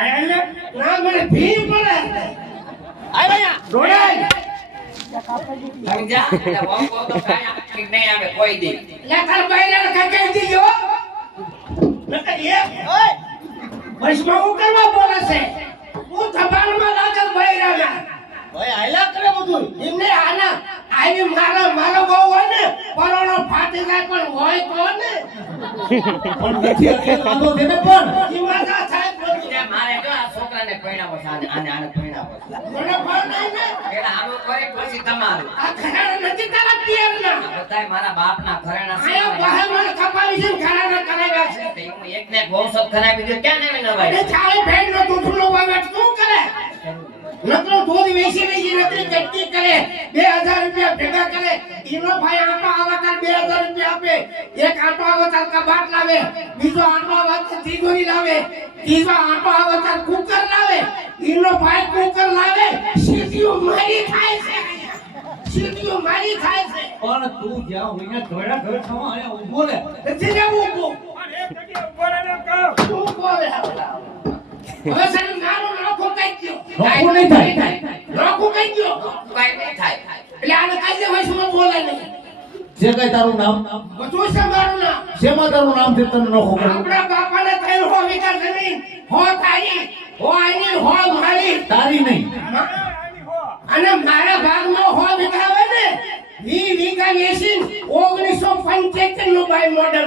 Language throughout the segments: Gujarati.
આયા ના મને ભી પડે આય ભૈયા રોડાય સમજા એટલે વહુ તો કાઈ નહીં આવે કોઈ દી લે તાર બૈરાને કાઈ દીજો નકર એ ઓય વૈષ્ણવ હું કરવા બોલે છે હું ધબાલમાં લાગલ બૈરાના ભાઈ આયલા કરે બધું એમને આના આવી મારો બહુ હોય ને પરોણો ફાટી જાય પણ હોય તો ને પણ નથી અકેલ વાંધો છે ને પણ ઈમાનદાર થાય બોલું એટલે મારે જો આ છોકરાને પરણાવો છે આને પરણાવો છે મને ફળ નહીં ને પેલા આનો કરે પછી તમારું આ ઘરાણા નથી તારા પિયરના આ બધાય મારા બાપના ઘરેણા છે આયા બહાર મને કપાવી છે ઘરાણા કરાવ્યા છે તો હું એકને એક વંશજ કરાવી દે ક્યાં ને એ નવાય ચાલે ભેડનો દૂધનો વાવેટ શું કરે નકરો દૂધ વેચી નકરી ચટકી કરે 2000 રૂપિયા ભેગા કરે ઈનો ભાઈ આટો આવતા 2000 રૂપિયા આપે એક આટો આવતા કબાટ લાવે બીજો આટો આવતા તિજોરી લાવે ત્રીજો આટો આવતા કુકર લાવે ઈનો ભાઈ કુકર લાવે સીટીઓ મારી થાય છે સીટીઓ મારી થાય છે પણ તું જ્યાં હોઈને ધોળા ઘર થવા આયા ઊભો રે નથી જવું કો પણ એક જગ્યાએ ઉભો રહેને કહો. તું બોલે હવે સાહેબ નાનો નોખો કઈ ગયો નોખો નહીં થાય. નોખો કઈ ગયો કાઈ નહીં થાય એટલે આને કાયદે વયસમાં બોલે નહીં જે કઈ તારું નામ બધું છે મારું નામ શેમાં તારું નામ છે તને નોખો કરું આપણા બાપાને થયું હો વીઘા જમીન હો તારી હો આની હો મારી તારી નહીં આની હો. અને મારા ભાગમાં હો વીઘા આવે ને 20 વીઘા વેચીને 1975 નું બાય મોડલ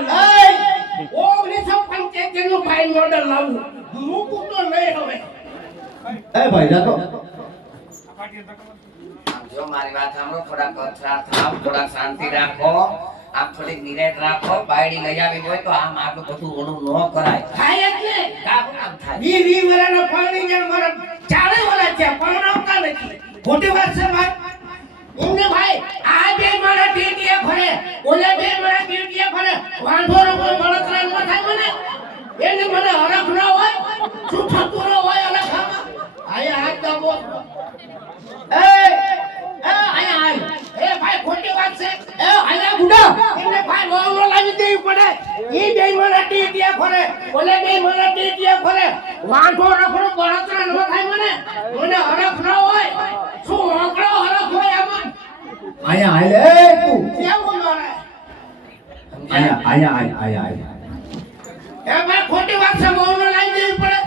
1975 નું બાય મોડલ લાવું મૂકું તો નહીં હવે એ ભાઈ જાતો આ પાટીએ તકો. આમ જો મારી વાત સાંભળો થોડા કથરા થાવ થોડા શાંતિ રાખો આમ થોડીક નિરાત રાખો બાયડી લઈ આવી હોય તો આમ આટલું બધું ઓનું ન કરાય થાય જ ને કામ નામ થાય 20 વર્ષનો પાણી જેમ મારા 40 વર્ષ છે પરણાવતા નથી ખોટી વાત છે ભાઈ એમને ભાઈ આ બે મારા ટીટીએ ફરે ઓલે બે મારા ટીટીએ ફરે વાંધો ન કોઈ બળતરા ન થાય મને એને મને હરખ ન હોય શું થતું ન હોય હરખામાં આયા હાથ દાબો એ આયા આય એ ભાઈ ખોટી વાત છે એ આયા ગુડા એને ભાઈ વહુ નો લાવી દેવી પડે ઈ બે મારા ટીટીએ ફરે ઓલે બે મારા ટીટીએ ફરે વાંધો રખડો બળતરા ન થાય મને હરખ ન હોય શું હોકળો હરખ હોય આમાં આયા આય લે તું કેવું મારે આયા આયા એ ભાઈ ખોટી વાત છે વહુ નો લાવી દેવી પડે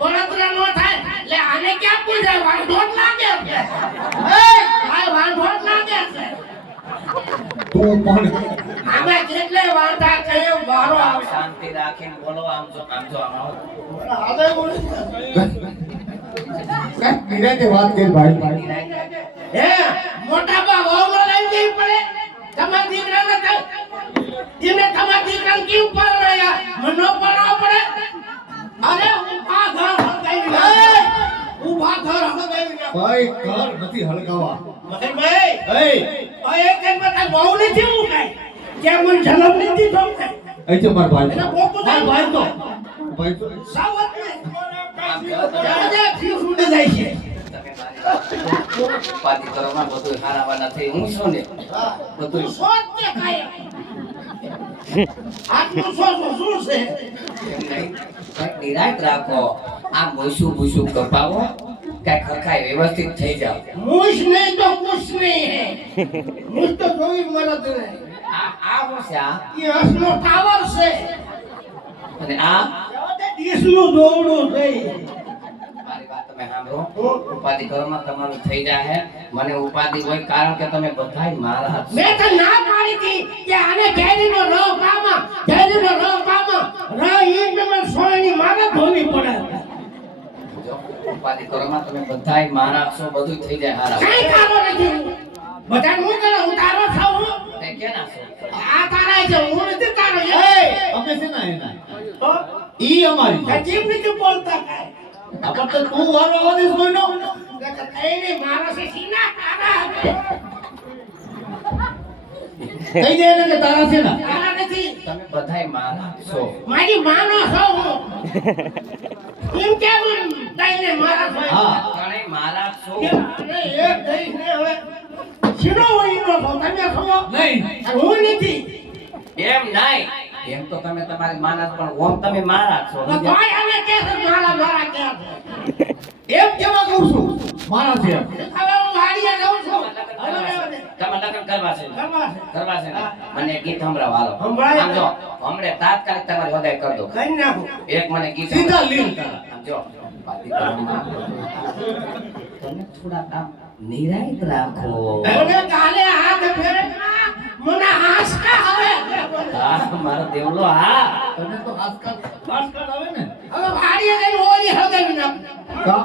બળતરા ન થાય લે આને ક્યાં પૂછાય વાંધો જ લાગે છે એ ભાઈ વાંધો જ લાગે છે તું પણ આમે કેટલે વાંધા છે બારો આવે શાંતિ રાખીને બોલો આમ જો હવે બોલે કઈ નિરાતે વાત કર ભાઈ હે મોટા બા વહુ નો લાવી દેવી પડે તમારા દીકરાને થાય એને તમારા દીકરાને કેવું પરણાયા મનો પરણવા પડે અરે ઊભા ઘર હળગાવી ઊભા ઘર હળગાવી ભાઈ ઘર નથી હળગાવા મહેશભાઈ એ ઓય એક બતા બહુ નથી હું કાઈ કે મન જલમ નથી તો એ છે માર ભાઈ એને બોકુ માર ભાઈ તો સાવત ને આમ જો રાજા ફી ફૂટે જાય છે તમે મારી ઉપાધિ કરવામાં બધું હારાવાના થઈ હું છું ને બધું તું સોચ ને કાય આટલું સોચ શું છે એમ નહીં કંઈક નિરાત રાખો આ મોસું ભૂસું કપાવો કઈ ખરખાય વ્યવસ્થિત થઈ જાવ મુશ નહીં તો કુછ નહીં હે મુશ તો જોઈ મરદ ને આ શું છે આ એ હસનો ટાવર છે અને આ ડીસનું દોરડું છે મારી વાત તમે સાંભળો ઉપાધિ કરવામાં તમારું થઈ જાય મને ઉપાધિ હોય કારણ કે તમે બધાય મારા જ છો. મેં તો ના પાડી હતી કે આને કેરીનો રવ કામા કેરીનો રવ કામા ર ઈ નંબર સોની મારે ધોવી પડે જો ઉપાધિ કરવામાં તમે બધાય મારા છો બધું થઈ જાય હારા કઈ કામો નથી બધા હું કરે હું તારો છું હું તે કેના છો આ તારા છે હું નથી તારો એ અમે છે ના એના તો ઈ અમારી અજીબ નથી બોલતા કાઈ આપણ તો તું વારો આદેશ કોઈનો કઈ મારો છે સીના તારા કહી દે એને કે તારા છે ના તારા નથી તમે બધાય મારા જ છો મારી માનો છો હું એમ કેમ તઈને મારા છો હા ત્રણેય મારા જ છો અરે એક દઈ ને હવે શીનો હોય નો છો તમે છો નહીં હું નથી એમ નહીં એમ તો તમે તમારી માના છો, પણ ઓમ તમે મારા છો. તો તોય અમે કે છે મારા મારા કે છે એમ કેવા કહું છું મારા છે એમ. હવે હું વાડીએ જાઉં છું હવે રહેવા દે. તમે લગ્ન કરવા છે ને? કરવા છે. કરવા છે ને? મને ગીત સંભળાવો હાલો. સંભળાય. આમ જો, હમણે તાત્કાલિક તમારી હદાય કરી દો. કરી નાખું એક મને ગીત સીધા સંભળાવો. લીલ તારા. આમ જો, વાતી કરવામાં. તમે થોડા આમ નિરાંત રાખો. હવે કાલે હાથ ફેરે ના, મને હાસકા હવે હા, મારો દેવલો હા. તને તો આજકાલ આજકાલ આવે ને હવે વાડીએ જઈને ઓલી હળગાવી નાખ કા?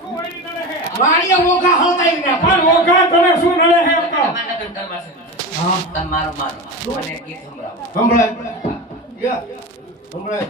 શું વળી નડે હે? વાડીએ ઓઘા હળગાવી નાખ પણ ઓઘા તને શું નડે હે એમ કહો. તમારે લગ્ન કરવા છે ને? હા તમે મારો માનો. મને ગીત સંભળાવો. સંભળાય યા સંભળાય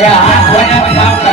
એ હાથ વળ્યા પછી